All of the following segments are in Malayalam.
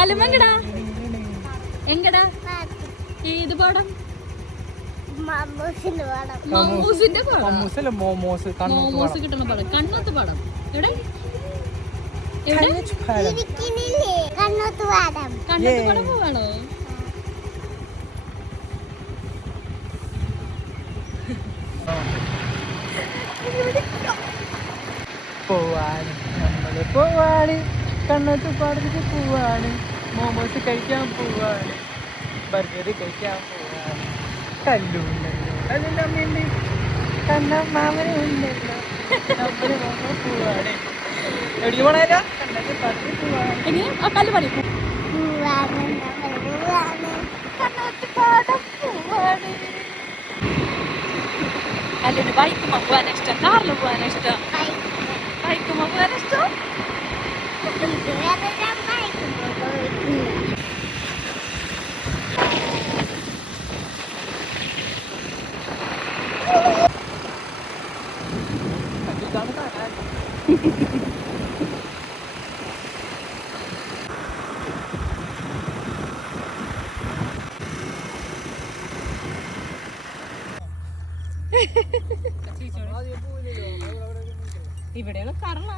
കല്ലുമെങ്കടാ എങ്കടാ ഏത് പാടം? മമ്മൂസിന്റെ പാടം. മോമോസ് കിട്ടുന്ന പാടം. കണ്ണോത്ത് പാടം. എവിടെ? കണ്ണോത്ത് പാടം പോവാണോ? പോവാണ് നമ്മള് പോവാണ് കണ്ണോത്ത് പാടത്തേക്ക് പോവാണ്. മോമോസ് കഴിക്കാൻ പോവാണ്. ബർഗർ കഴിക്കാൻ പോവാണ്. കല്ലുണ്ടല്ലോ അതിൻ്റെ അമ്മയുണ്ട്. കണ്ണമ്മാമനുണ്ടല്ലോ. നമ്മള് പോവാണ്. എവിടെ പോണേല? കണ്ണോത്ത് പാടത്തേക്ക് പോവാണ്. കല്ല് പറയും. കണ്ണോത്ത് പാടം പോവാണ്. കല്ലിന് ബൈക്കുമ്മ പോവാൻ ഇഷ്ടം, കാറിൽ പോവാൻ ഇഷ്ടം? ബൈക്കുമ്മ പോവാൻ ഇഷ്ടം. ഇവിടെയുള്ള കറണ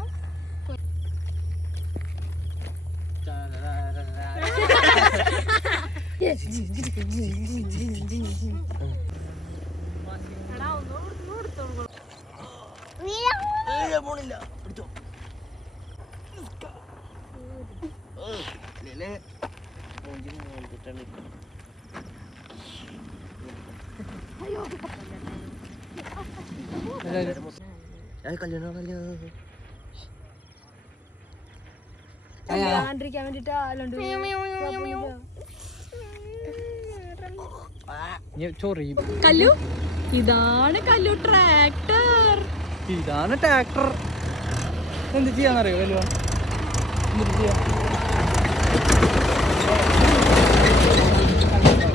കല്ലു. ഇതാണ് കല്ലു ട്രാക്ടർ. ഇതാണ് ട്രാക്ടർ. എന്ത് ചെയ്യാന്നറിയോ കല്ലു? എന്ത് ചെയ്യാ?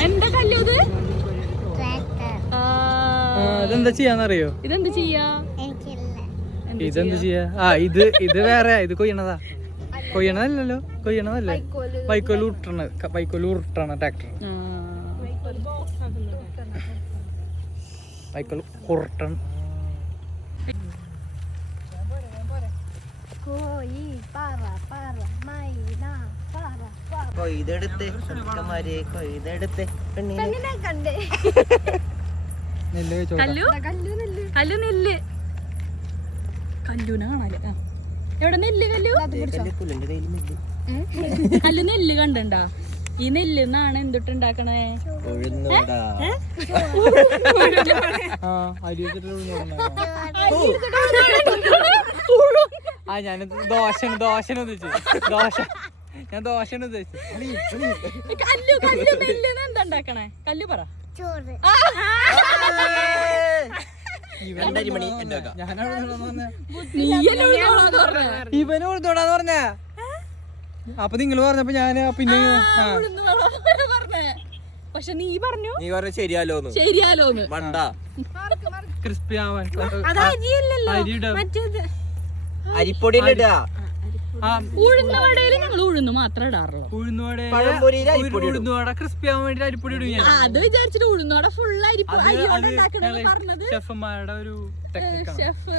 എന്താ കല്ലു ഇത്? ഇതെന്താ ചെയ്യാന്നറിയോ? ഇതെന്ത് ചെയ്യാ? ഇതെന്ത് ചെയ്യാ? ഇത് വേറെ. ഇത് കൊയ്യണതാ. കൊയ്യണതല്ലോ. കൊയ്യണതല്ലേ? വൈക്കോല് ഉരുട്ടണ ട്രാക്ടർ. വൈക്കോല് ഉരുട്ടണം. കല്ലു നെല്ല്. കല്ലുനെ കാണാല്ലേ? എവിടെ നെല്ല്? കല്ലു കല്ലു നെല്ല് കണ്ടണ്ടാ? ഈ നെല്ല് എന്നാണ് എന്തിട്ടുണ്ടാക്കണേ? ഞാൻ ദോശ ഉദ്ദേശിച്ചു. കല്ലു നെല്ല് എന്താ ഉണ്ടാക്കണേ? കല്ലു പറ. ഇവന് ഉഴുന്നോടാന്ന് പറഞ്ഞ. അപ്പൊ നിങ്ങൾ പറഞ്ഞപ്പോ ഞാന് പിന്നെ പക്ഷെ നീ പറഞ്ഞു ശരിയാലോന്ന് ക്രിസ്പി ആവാൻ അരിപ്പൊടിയിലിടാ. ഉഴുന്നുവടയില് ഞങ്ങൾ ഉഴുന്ന് മാത്രം ഇടാറുള്ളൂ. ഉഴുന്നുവട ക്രിസ്പി ആവാൻ വേണ്ടി അരിപ്പൊടി ഇടും ഞാൻ. അത് വിചാരിച്ചിട്ട് ഉഴുന്നുവട ഫുൾ പറഞ്ഞത് ഷെഫുമാരുടെ ഒരു ഷെഫ്.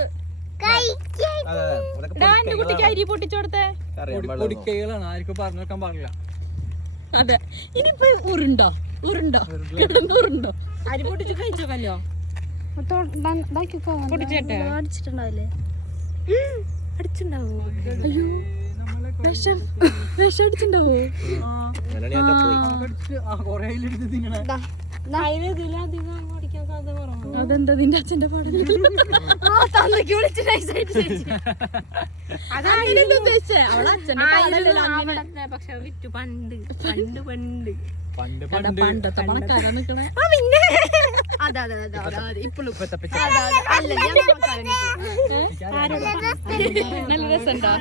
കുട്ടിക്ക് അരി പൊട്ടിച്ചോടത്തെ പൊടിക്കൈകളാണ്. ആർക്കും പറഞ്ഞു വെക്കാൻ പാടില്ല. അതെ. ഇനിയിപ്പോ ഉരുണ്ടോ കിടന്നുരുണ്ടോ? അരി പൊട്ടിച്ച് കഴിച്ചോക്കല്ലോ. അടിച്ചിട്ടുണ്ടാവില്ലേ? അടിച്ചിണ്ടാവോ? അയ്യോ, വിഷം അടിച്ചിണ്ടാവോ? അതെന്താ നിന്റെ അച്ഛന്റെ പാടം? ഉദ്ദേശിച്ചേ അവളെ അച്ഛന്റെ പാടല്ലോ. പക്ഷെ വിറ്റു പണ്ടത്തെ പണക്കാരാ നിക്കണേ. നല്ല രസമുണ്ടോ?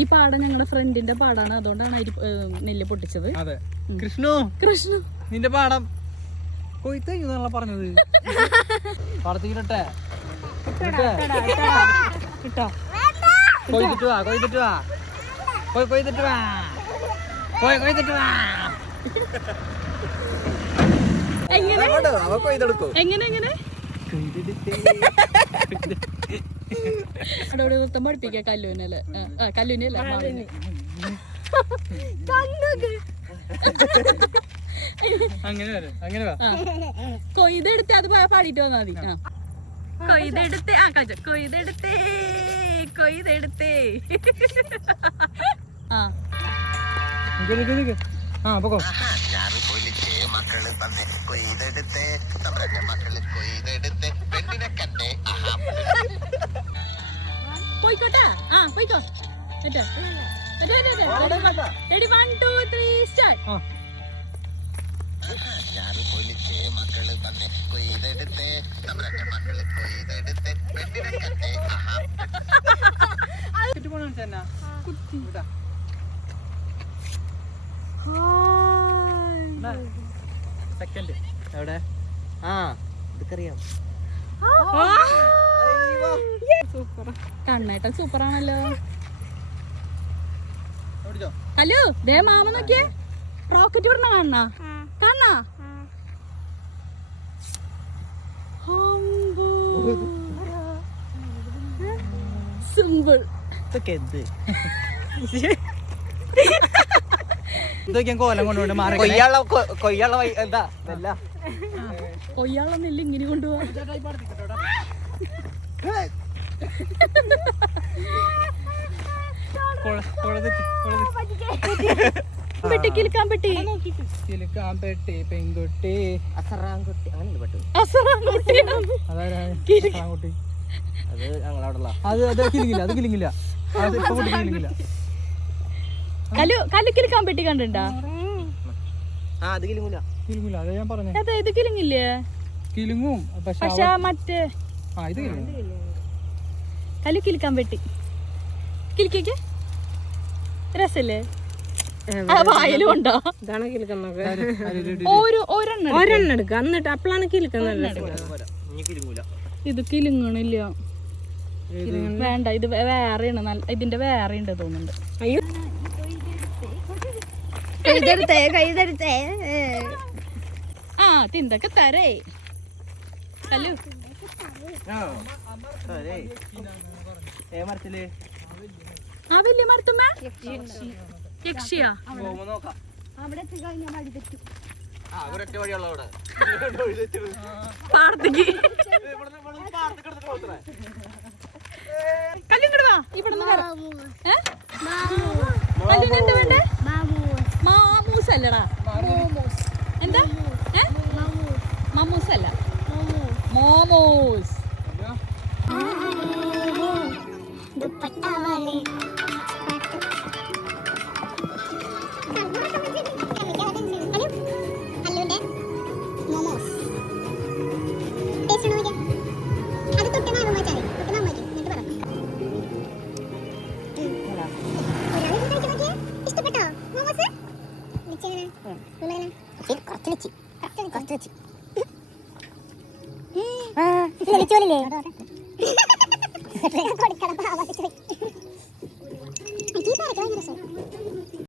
ഈ പാടം ഞങ്ങളുടെ ഫ്രണ്ടിന്റെ പാടാണ്. അതുകൊണ്ടാണ് നെല്ല് പൊട്ടിച്ചത്. അതെ. കൃഷ്ണു നിന്റെ പാടം കൊയ്ത്തല്ല പറഞ്ഞത്. പാടത്തേക്കിട്ടെ കിട്ടോ? കൊയ്തിട്ട് വാ കൊയ്തിട്ട് വാ കൊയ്തിട്ട് വാ കൊയ്തിട്ട് വാ. അവ കൊയ്തെടുക്കും. എങ്ങനെ അവിടെ നൃത്തം പഠിപ്പിക്ക കല്ലുവിനല്ലേ കല്ലുവിനല്ല അങ്ങനെ കൊയ്തെടുത്ത് അത് പാടിയിട്ട് വന്നാ മതി. കൊയ്തെടുത്തേ കൊയ്തെടുത്തേ കൊയ്തെടുത്തേ ആ പൊക്കോ. പോയിക്കോട്ടെ പോയിക്കോ. Ready 1 2 3 start. സെക്കൻഡ് എവിടെ? ഇതൊക്കറിയാം. കണ്ണേട്ടൻ സൂപ്പറാണല്ലോ. ഹലോ ദേ മാമ നോക്കിയേ, റോക്കറ്റ് വിടണ കാണണ കാണാ. സിമ്പിൾ. ഇതൊക്കെ എന്ത് ഇതൊക്കെ കോലം കൊണ്ടുപോണ്ട് മാറി കൊയ്യാള എന്താ കൊയ്യാള നെല്ല് ഇങ്ങനെ കൊണ്ടുപോവാ. കിലുക്കാൻ പെട്ടി പെൺകുട്ടി അസറാൻകുട്ടി അങ്ങനെ പറ്റും. അതാരാകുട്ടി? അത് ഞങ്ങളവിടെയുള്ള അത് കിലിങ്ങില്ല, അത് കിലിങ്ങില്ല, അത് ഇപ്പൊ കുട്ടി കിലിങ്ങില്ല. കല്ലു കിലുക്കാൻ പെട്ടി കണ്ടിണ്ടാ? അത് കിലിങ്ങില്ല, കിലിങ്ങില്ല. അതാ ഞാൻ പറഞ്ഞത്. അതെ ഇത് കിലുങ്ങില്ലേ? കിലുങ്ങും പക്ഷെ മറ്റേ ഇത് കിലിങ്ങും. കല്ലു കിലുക്കാൻ പെട്ടി കിലിക്കേ രസല്ലേ? വായലും ഉണ്ടോ? ഒരെണ്ണം എടുക്കുക എന്നിട്ട് അപ്പോഴാണ് കിലുക്കുന്നത്. ഇത് കിലുങ്ങണില്ല, വേണ്ട. ഇത് വേറെയാണ്, നല്ല ഇതിന്റെ വേറെ ഉണ്ട് തോന്നുന്നുണ്ട്. അയ്യോ തിന്തൊക്കെ തരേ കല്ലു. ആ വലിയ മരത്തുമ്മ യക്ഷിയാ? പാടത്തേക്ക് കല്ലിങ്ങോട്ട് വാ. ഇവിടെ കല്ലിന് എന്താ വേണ്ടേ? മാമൂസ് അല്ലടാ. എന്താ? മമ്മൂസ് അല്ല, മോമോസ്.